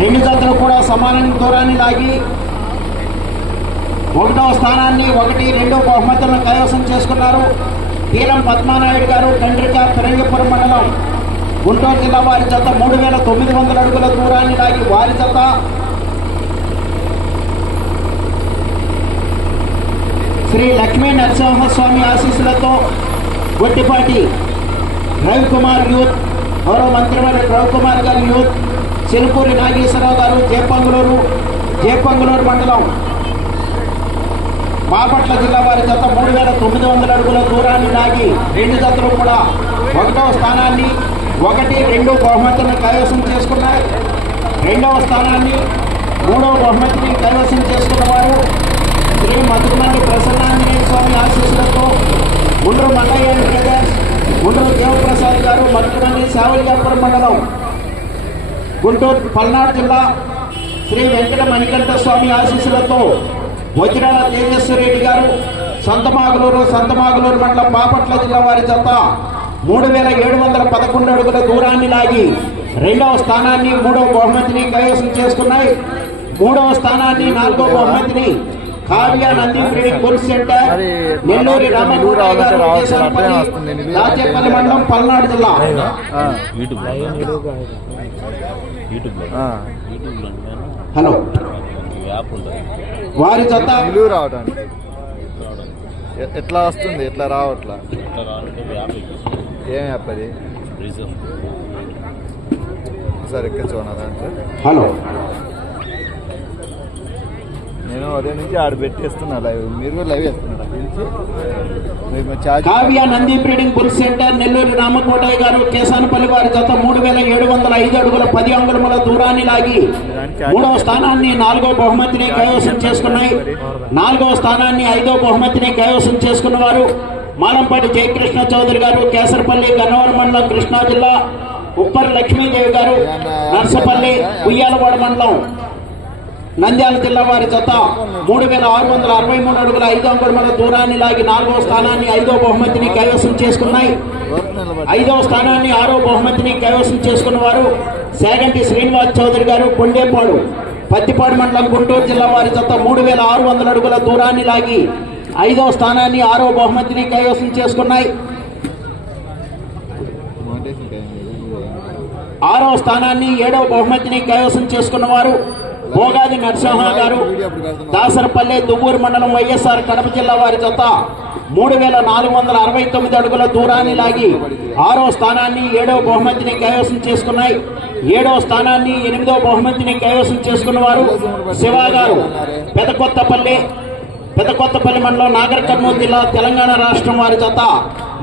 రెండు జతలు కూడా సమాన దూరాన్ని లాగి ఒకటవ స్థానాన్ని ఒకటి రెండు బహుమతులను కైవసం చేసుకున్నారు. కీలం పద్మానాయుడు గారు తండ్రిక ఫిరంగిపురం మండలం గుంటూరు జిల్లా వారి జత మూడు వేల తొమ్మిది వందల అడుగుల దూరాన్ని లాగి వారి జత శ్రీ లక్ష్మీ నరసింహస్వామి ఆశీస్సులతో గొట్టిపాటి రవికుమార్ యూత్ గౌరవ మంత్రివర్గ రవికుమార్ గారి యూత్ చెలుకూరి నాగేశ్వరరావు గారు జేపంగులూరు జేపంగులూరు మండలం. బాపట్ల జిల్లా వారి జత మూడు వేల తొమ్మిది వందల అడుగుల దూరాన్ని నాగి రెండు జతలు కూడా ఒకటవ స్థానాన్ని ఒకటి రెండు బహుమతులను కైవసం చేసుకున్నాయి. రెండవ స్థానాన్ని మూడవ బహుమతిని కైవసం చేసుకున్న వారు శ్రీ మధుమల్లి ప్రసన్నాంజనేయ స్వామి ఆశీస్సులతో గుండ్రు మల్లయ్య బ్రదర్స్ గుండ్రు దేవప్రసాద్ గారు మధుమల్లి సావల్యాపురం మండలం. గుంటూరు పల్నాడు జిల్లా శ్రీ వెంకట మణికంఠ స్వామి ఆశీస్సులతో వజ్రాల తేజస్వి రెడ్డి గారు సంతమాగులూరు సంతమాగులూరు మండలం బాపట్ల జిల్లా వారి జత మూడు వేల ఏడు వందల పదకొండు అడుగుల దూరాన్ని లాగి రెండవ స్థానాన్ని మూడవ బహుమతిని కైవసం చేసుకున్నాయి. మూడవ స్థానాన్ని నాలుగవ బహుమతిని కావ్య నంది సెంటర్ నెల్లూరి మండలం పల్నాడు జిల్లా. హలో. వారి జత రావడానికి. ఎట్లా వస్తుంది? ఎట్లా రావట్లా? ఏం యాప్ అది? ఎక్కచ్చు నా దాంట్లో హలో. నేను ఉదయం నుంచి ఆడ పెట్టేస్తున్నా లైవ్. మీరు కూడా లైవ్ వేస్తున్నారా పిలిచి మీరు charge Kavya Nandi breeding bull centre Nellore Ramakotaiah garu Kesanapalli వారి జత మూడు వేల ఏడు వందల ఐదు అడుగుల పది అంగుళముల దూరాన్ని లాగి మూడవ స్థానాన్ని నాలుగో బహుమతిని కైవసం చేసుకున్నాయి. నాలుగవ స్థానాన్ని ఐదో బహుమతిని కైవసం చేసుకున్న వారు మాలంపాటి జయకృష్ణ చౌదరి గారు కేసరపల్లి గన్నవరం మండలం కృష్ణా జిల్లా ఉప్పర్ లక్ష్మీదేవి గారు నర్సపల్లి ఉయ్యాలవాడ మండలం. నంద్యాల జిల్లా వారి జత మూడు వేల ఆరు వందల అరవై మూడు అడుగుల ఐదు అంగుళముల దూరాన్ని లాగి నాలుగవ స్థానాన్ని ఐదో బహుమతిని కైవసం చేసుకున్నాయి. ఐదవ స్థానాన్ని ఆరో బహుమతిని కైవసం చేసుకున్న వారు సేగంటి శ్రీనివాస్ చౌదరి గారు కొండేపాడు పత్తిపాడు మండలం గుంటూరు జిల్లా వారి జత మూడు వేల ఆరు వందల అడుగుల దూరాన్ని లాగి ఐదవ స్థానాన్ని ఆరో బహుమతిని కైవసం చేసుకున్నాయి. ఆరో స్థానాన్ని ఏడవ బహుమతిని కైవసం చేసుకున్న వారు భోగాది నరసింహ గారు దాసరపల్లె దువ్వూరు మండలం వైఎస్ఆర్ కడప జిల్లా వారి జత మూడు వేల నాలుగు వందల అరవై తొమ్మిది అడుగుల దూరాన్ని లాగి ఆరో స్థానాన్ని ఏడో బహుమతిని కైవసం చేసుకున్నాయి. ఏడో స్థానాన్ని ఎనిమిదో బహుమతిని కైవసం చేసుకున్న వారు శివ గారు. పెదకొత్తపల్లి పెదకొత్తపల్లి మండలం నాగర్ కర్నూలు జిల్లా తెలంగాణ రాష్ట్రం వారి జత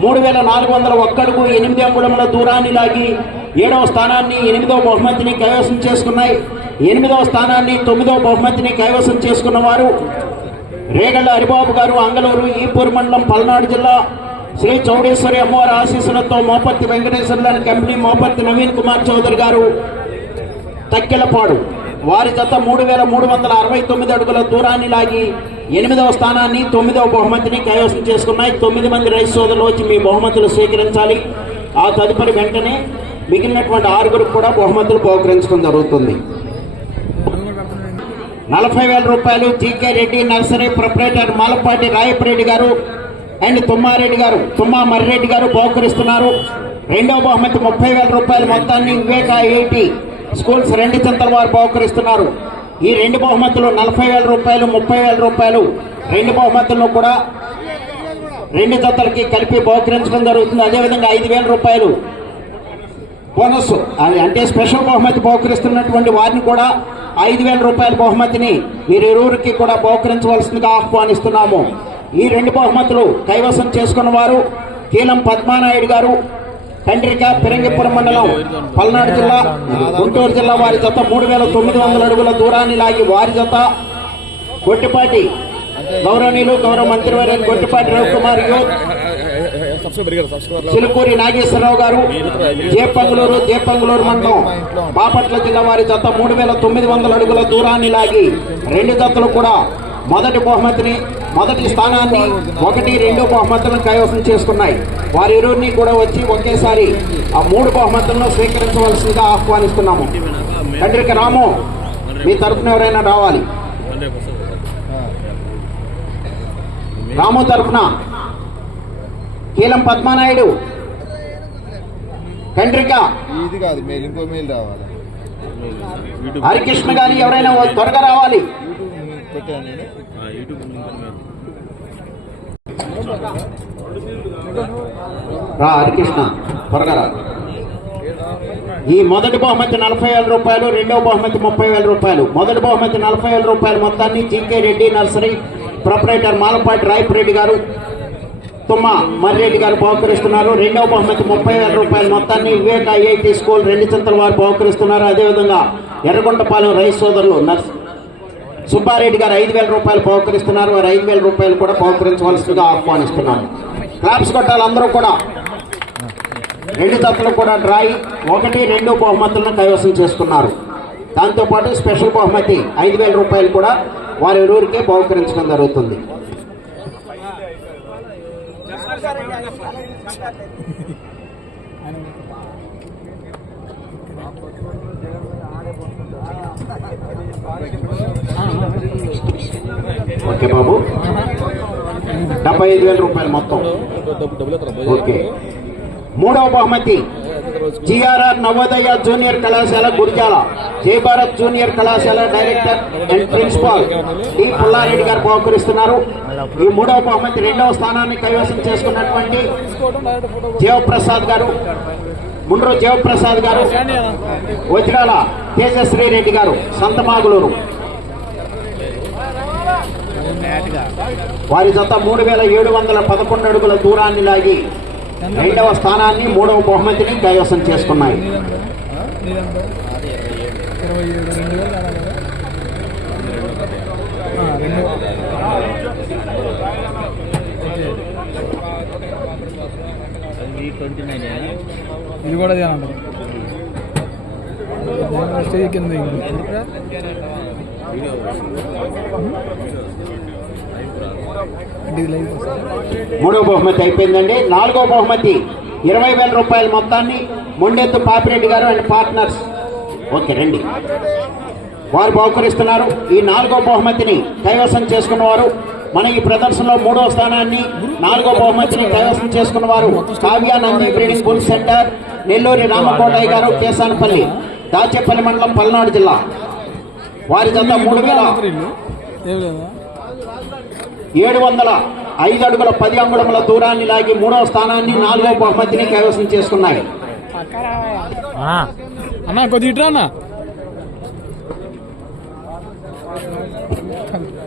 మూడు వేల నాలుగు వందల ఒక్కడుగు ఎనిమిది అంగుళముల దూరాన్ని లాగి ఏడవ స్థానాన్ని ఎనిమిదవ బహుమతిని కైవసం చేసుకున్నాయి. ఎనిమిదవ స్థానాన్ని తొమ్మిదవ బహుమతిని కైవసం చేసుకున్న వారు రేగళ్ళ హరిబాబు గారు అంగళూరు ఈపూర్ మండలం పల్నాడు జిల్లా శ్రీ చౌడేశ్వరి అమ్మవారి ఆశీస్సులతో మోపర్తి వెంకటేశ్వర్లని కంపెనీ మోపర్తి నవీన్ కుమార్ చౌదరి గారు తక్కెలపాడు. వారి జత మూడు వేల మూడు వందల అరవై తొమ్మిది అడుగుల దూరాన్ని లాగి ఎనిమిదవ స్థానాన్ని తొమ్మిదవ బహుమతిని కైవసం చేసుకున్నాయి. తొమ్మిది మంది రైతు సోదరులు వచ్చి మీ బహుమతులు స్వీకరించాలి. ఆ తదుపరి వెంటనే మిగిలినటువంటి ఆరుగురు కూడా బహుమతులు పోకరించడం జరుగుతుంది. నలభై వేల రూపాయలు GK Reddy nursery proprietor Malapati Rayapareddy garu and Tummareddy గారు తుమ్మా మర్రెడ్డి గారు బహుకరిస్తున్నారు. రెండవ బహుమతి ముప్పై వేల రూపాయల మొత్తాన్ని వివేక ఐఐటి స్కూల్స్ రెండు చింతల వారు బహుకరిస్తున్నారు. ఈ రెండు బహుమతులు నలభై వేల రూపాయలు ముప్పై వేల రూపాయలు రెండు బహుమతులను కూడా రెండు జతలకి కలిపి బహుకరించడం జరుగుతుంది. అదేవిధంగా ఐదు వేల రూపాయలు బోనస్. అది అంటే స్పెషల్ బహుమతి బహుకరిస్తున్నటువంటి వారిని కూడా ఐదు వేల రూపాయల బహుమతిని వీరిరువురికి కూడా బహుకరించవలసిందిగా ఆహ్వానిస్తున్నాము. ఈ రెండు బహుమతులు కైవసం చేసుకున్న వారు కీలం పద్మానాయుడు గారు కండ్రిక పిరంగిపురం మండలం పల్నాడు జిల్లా గుంటూరు జిల్లా వారి జత మూడు వేల తొమ్మిది వందల అడుగుల దూరాన్ని లాగి వారి జత గొట్టిపాటి గౌరవనీయులు గౌరవ మంత్రివర్య గొట్టిపాటి రవికుమార్ యూత్ చిలుకూరి నాగేశ్వరరావు గారు జేపంగులూరు జేపంగులూరు మండలం? బాపట్ల జిల్లా వారి జత మూడు వేల తొమ్మిది వందల అడుగుల దూరాన్ని లాగి రెండు జతలు కూడా మొదటి బహుమతిని మొదటి స్థానాన్ని ఒకటి రెండు బహుమతులను కైవసం చేసుకున్నాయి. వారిరువురిని కూడా వచ్చి ఒకేసారి ఆ మూడు బహుమతులను స్వీకరించవలసిందిగా ఆహ్వానిస్తున్నాము. కండ్రిక రాము మీ తరఫున ఎవరైనా రావాలి? రాము తరఫున కీలం పద్మానాయుడు. కండ్రిక ఇది కాదు మెయిల్ ఇంకో మెయిల్ రావాలి. యూట్యూబ్ హరికృష్ణ గారి ఎవరైనా త్వరగా రావాలి. రా హరికృష్ణ త్వరగా రా. ఈ మొదటి బహుమతి నలభై వేల రూపాయలు రెండవ బహుమతి ముప్పై వేల రూపాయలు. మొదటి బహుమతి నలభై వేల రూపాయలు మొత్తాన్ని GK Reddy nursery proprietor Malapati Rayapureddy garu Tumma Marreddy గారు బహుకరిస్తున్నారు. రెండవ బహుమతి ముప్పై వేల రూపాయల మొత్తాన్ని వివేక ఐఐటి స్కూల్ రెండు చింతల వారు బహుకరిస్తున్నారు. అదేవిధంగా ఎర్రగొండపాలెం రైస్ సోదరులు నర్స్ సుబ్బారెడ్డి గారు ఐదు వేల రూపాయలు బహుకరిస్తున్నారు. వారు ఐదు వేల రూపాయలు కూడా బహుకరించవలసిందిగా ఆహ్వానిస్తున్నారు క్లాప్స్ కొట్టాలి అందరూ కూడా. రెండు తప్పులు కూడా డ్రాయి. ఒకటి రెండు బహుమతులను కైవసం చేసుకున్నారు. దాంతోపాటు స్పెషల్ బహుమతి ఐదు వేల రూపాయలు కూడా వారి ఊరికే బహుకరించడం జరుగుతుంది. ఓకే బాబు. డెబ్బై ఐదు వేల రూపాయలు మొత్తం. ఓకే. మూడవ బహుమతి. జిఆర్ఆర్ నవోదయ జూనియర్ కళాశాల గురిజాల జయభారత్ జూనియర్ కళాశాల director and principal D Pullareddy garu బహుకరిస్తున్నారు. ఈ మూడవ బహుమతి రెండవ స్థానాన్ని కైవసం చేసుకున్నటువంటి జీవప్రసాద్ గారు. ముండ్రు జయప్రసాద్ గారు వజ్రాల తేజశ్రీ రెడ్డి గారు సంతమాగులూరు. వారి జత మూడు వేల ఏడు వందల పదకొండు అడుగుల దూరాన్ని లాగి రెండవ స్థానాన్ని మూడవ బహుమతిని కైవసం చేసుకున్నాయి. ట్వంటీ నైన్ ఇది కూడా చేయాలంటారు స్టేజ్ కింద మూడవ బహుమతి అయిపోయిందండి. నాలుగవ బహుమతి ఇరవై వేల రూపాయల మొత్తాన్ని మొండెత్తు పాపిరెడ్డి గారు అండ్ పార్ట్నర్స్. ఓకే రండి. వారు బహుకరిస్తున్నారు. ఈ నాలుగో బహుమతిని కైవసం చేసుకున్నవారు మన ఈ ప్రదర్శనలో మూడో స్థానాన్ని నాలుగో బహుమతిని కైవసం చేసుకున్నవారు Kavya Nandi breeding bull centre Nelluri Ramakotaiah garu Kesanapalli Dachepalli మండలం పల్నాడు జిల్లా. వారి జత మూడు వేల ఏడు వందల ఐదు అడుగుల పది అంగుళముల దూరాన్ని లాగి మూడవ స్థానాన్ని నాలుగో బహుమతిని కైవసం చేసుకున్నాయి. అన్నా కొద్దిగా ఇట్రా అన్న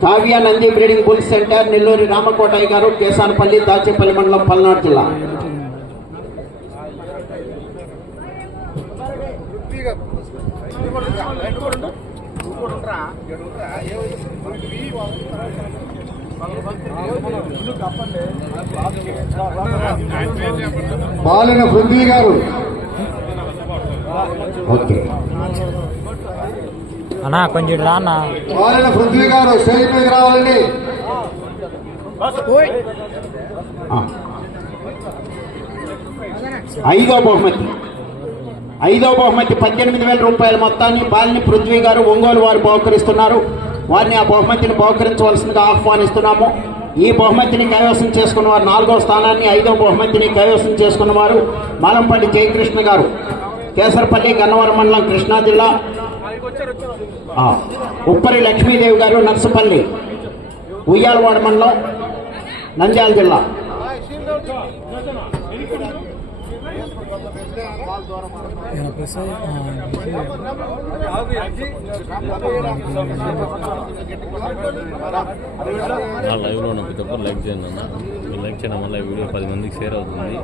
Kavya Nandi breeding bull centre Nelluri Ramakotaiah garu Kesanapalli Dachepalli మండలం పల్నాడు జిల్లా. బాలిన పృథ్వీ గారు ఓకే. అన్నా కొంచెం రా అన్న. పృథ్వీ గారు స్టేజ్ మీదకి రావాలండి. ఐదో బహుమతి. ఐదో బహుమతి పద్దెనిమిది వేల రూపాయల మొత్తాన్ని బాలిని పృథ్వీ గారు ఒంగోలు వారు బహుకరిస్తున్నారు. వారిని ఆ బహుమతిని బహుకరించవలసిందిగా ఆహ్వానిస్తున్నాము. ఈ బహుమతిని కైవసం చేసుకున్న వారు నాలుగో స్థానాన్ని ఐదో బహుమతిని కైవసం చేసుకున్న వారు మాలంపల్లి జయకృష్ణ గారు. కేసరపల్లి గన్నవరం మండలం కృష్ణా జిల్లా ఉప్పరి లక్ష్మీదేవి గారు నర్సపల్లి ఉయ్యాలవాడ మండలం నంద్యాల జిల్లా. ఆ, లైవ్లో ఉన్న ప్రతి ఒక్కరు లైక్ చేయండి అన్న. మీరు లైక్ చేయడం వల్ల ఈ వీడియో పది మందికి షేర్ అవుతుంది.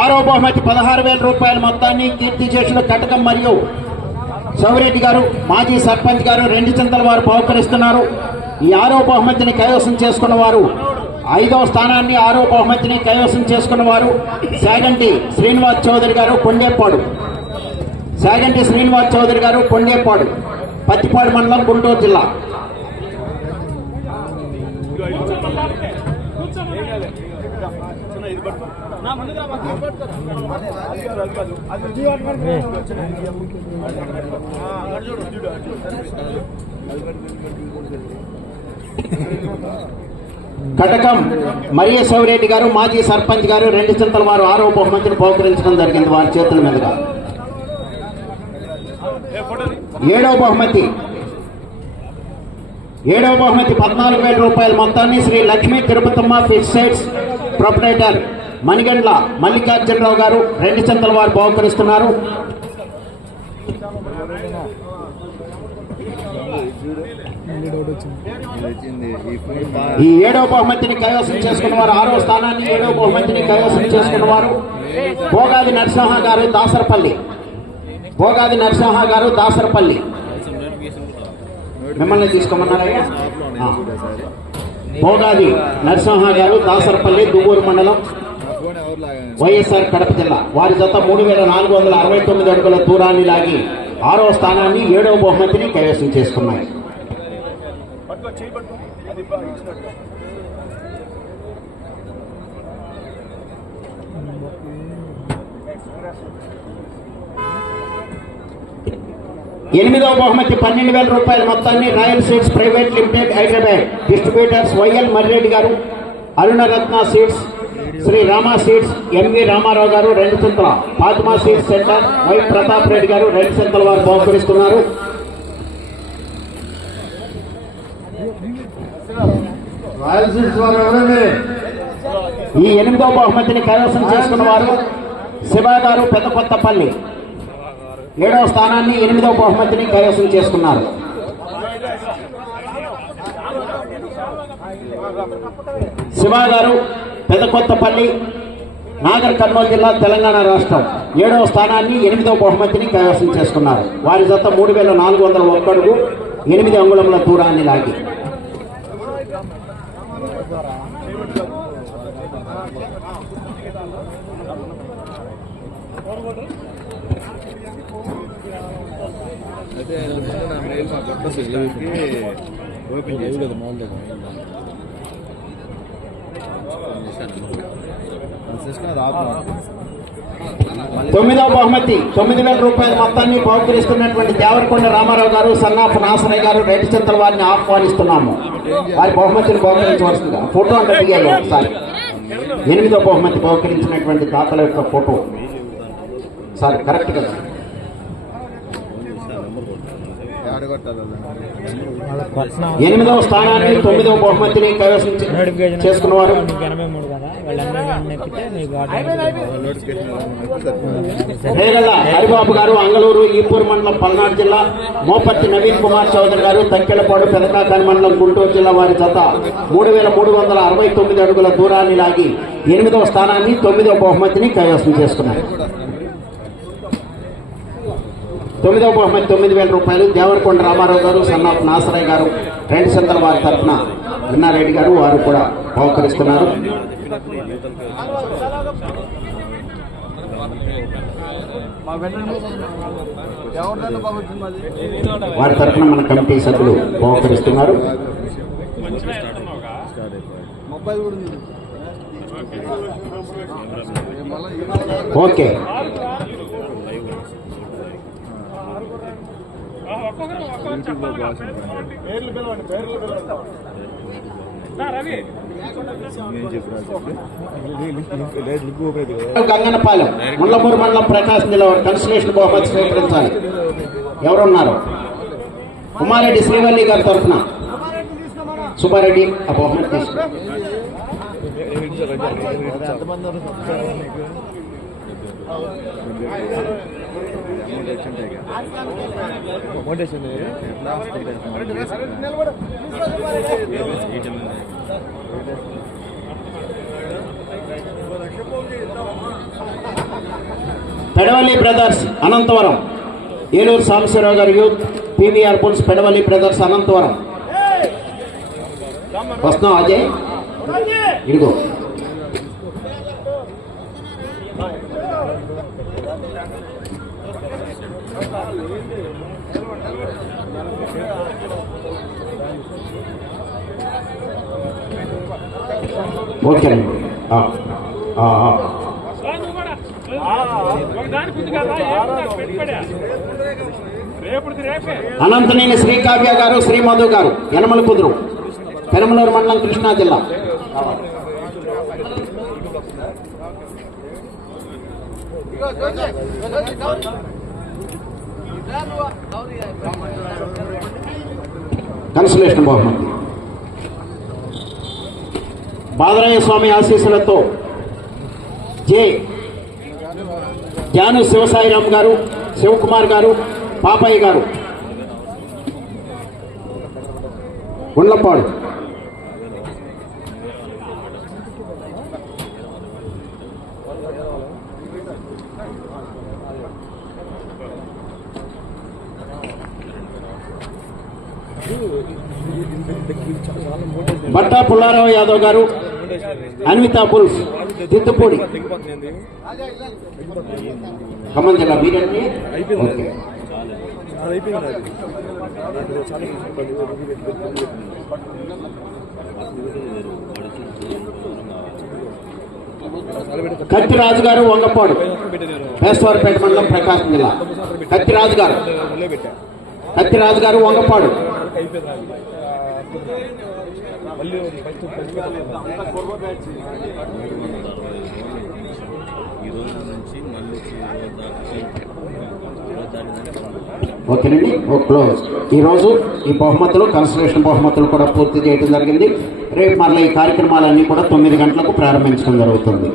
ఆరో బహుమతి పదహారు వేల రూపాయల మొత్తాన్ని కీర్తి చేసిన కటకం మరియు సౌరెడ్డి గారు మాజీ సర్పంచ్ గారు రెండు చింతల వారు బహుకరిస్తున్నారు. ఈ ఆరో బహుమతిని కైవసం చేసుకున్న వారు ఐదవ స్థానాన్ని ఆరో బహుమతిని కైవసం చేసుకున్న వారు సాగంటి శ్రీనివాస్ చౌదరి గారు కొండేపాడు. సాగంటి శ్రీనివాస్ చౌదరి గారు కొండేపాడు పత్తిపాడు మండలం గుంటూరు జిల్లా. కటకం మరియ గారు మాజీ సర్పంచ్ గారు రెండు చింతల వారు ఆరో బహుమతిని పోకరించడం జరిగింది వారి చేతుల మీదుగా. ఏడవ బహుమతి. ఏడవ బహుమతి పద్నాలుగు వేల రూపాయల మొత్తాన్ని Shri Lakshmi Tirupatamma fish seeds proprietor Manigandla Mallikarjunarao garu రెండు చెంతల వారు బహుకరిస్తున్నారు. ఈ ఏడవ బహుమతిని కైవసం చేసుకున్న వారు ఆరో స్థానాన్ని ఏడవ బహుమతిని కైవసం చేసుకున్న వారు భోగాది నరసింహ గారు దాసరపల్లి. భోగాది నరసింహ గారు దాసరపల్లి. మిమ్మల్ని తీసుకోమన్నారయ్యా భోగాది నరసింహ గారు దాసరపల్లి దువ్వూరు మండలం వైఎస్ఆర్ కడప జిల్లా. వారి జత మూడు వేల నాలుగు వందల అరవై తొమ్మిది అడుగుల దూరాన్ని లాగి ఆరో స్థానాన్ని ఏడవ బహుమతిని కైవసం చేసుకున్నాయి. ఎనిమిదవ బహుమతి పన్నెండు వేల రూపాయల మొత్తాన్ని royal seeds private limited Hyderabad distributors YL Marreddy garu Arunaratna seeds Shri Rama seeds MV Ramarao garu రెండు Chintala Fatima seeds centre Y Pratap Reddy garu రెండు చింతల వారు బహుకరిస్తున్నారు. ఈ ఎనిమిదవ బహుమతిని కైవసం చేసుకున్న వారు శివ గారు పెద్ద కొత్తపల్లి ఏడవ స్థానాన్ని ఎనిమిదవ బహుమతిని కైవసం చేసుకున్నారు. శివాగారు పెద్ద కొత్తపల్లి నాగర్ కర్నూలు జిల్లా తెలంగాణ రాష్ట్రం. ఏడవ స్థానాన్ని ఎనిమిదవ బహుమతిని కైవసం చేసుకున్నారు. వారి జత మూడు వేల నాలుగు వందల ఒక్కడుగు ఎనిమిది అంగుళముల దూరాన్ని లాగి అయితే ముందు నా మెయిల్ మా కొత్త సిస్టమ్కి ఓపెన్ కదా తొమ్మిదవ బహుమతి తొమ్మిది వేల రూపాయల మొత్తాన్ని బహుకరిస్తున్నటువంటి దేవరకొండ రామారావు గారు సన్నాఫ్ నాసరయ్య గారు రైతు చింతల వారిని ఆహ్వానిస్తున్నాము. వారి బహుమతిని బహుకరించవలసిందిగా. ఫోటో అంటే దిగాలి ఒకసారి. ఎనిమిదవ బహుమతి బహుకరించినటువంటి దాతల యొక్క ఫోటో. సార్ కరెక్ట్ కదా ఎనిమిదవ స్థానాన్ని తొమ్మిదవ బహుమతిని కైవసం చే- నోటిఫికేషన్ చేసుకున్నవారు మీకు ఎనభై మూడు కదా వాళ్ళందరూ నెప్పితే మీకు నోటిఫికేషన్ రేగల్ల హరిబాబు గారు అంగళూరు ఈపూర్ మండలం పల్నాడు జిల్లా మోపర్తి నవీన్ కుమార్ చౌదరి గారు తక్కెలపాడు పెదకాకాని మండలం గుంటూరు జిల్లా వారి జత మూడు వేల మూడు వందల అరవై తొమ్మిది అడుగుల దూరాన్ని లాగి ఎనిమిదవ స్థానాన్ని తొమ్మిదవ బహుమతిని కైవసం చేసుకున్నారు. తొమ్మిదవ బహుమతి తొమ్మిది వేల రూపాయలు. దేవరకొండ రామారావు గారు సన్నాఫ్ నాసరాయ్ గారు రెండు సంతల వారి తరఫున విన్నారెడ్డి గారు వారు కూడా బహుకరిస్తున్నారు. వారి తరఫున మన కమిటీ సభ్యులు బహుకరిస్తున్నారు. Mobile okay. గంగనపాలెం ముళ్ళమూరు మండలం ప్రకాశం జిల్లా కన్సలేషన్ బహుమతి స్వీకరించాలి. ఎవరున్నారు? కుమారెడ్డి శ్రీవల్లి గారి తరఫున. సుబ్బారెడ్డి ఆ బహుమతి తీసుకు అమౌంట్. ఎట్లా? Pedavalli brothers Anantavaram. Eluru Sambasivarao garu youth PVR bulls Pedavalli brothers Anantavaram. వస్తున్నాం అజయ్! ఇదిగో. ఓకే అండి. శ్రీ కావ్య శ్రీకావ్య గారు శ్రీ మధు గారు యనమల కుదురు పెనమలూరు మండలం కృష్ణా జిల్లా. కన్సలేషన్ బహుమతి. బాదరాయ స్వామి ఆశీస్సులతో జే జాను శివసాయిరామ్ గారు శివకుమార్ గారు పాపయ్య గారు. గుండ్లపాడు బట్టా పుల్లారావు యాదవ్ గారు అన్విత పుల్స్ దిద్దుపూడి ఖమ్మం జిల్లా మీరండి కత్తిరాజు గారు వంగపాడు పేశ్వరపేట మండలం ప్రకాశం జిల్లా. కత్తిరాజు గారు. కత్తిరాజు గారు వంగపాడు. నుంచి మళ్ళీ ఓకేనండి ఓ క్లోజ్. ఈరోజు ఈ బహుమతులు కన్సలేషన్ బహుమతులు కూడా పూర్తి చేయడం జరిగింది. రేపు మళ్ళీ ఈ కార్యక్రమాలన్నీ కూడా తొమ్మిది గంటలకు ప్రారంభించడం జరుగుతుంది.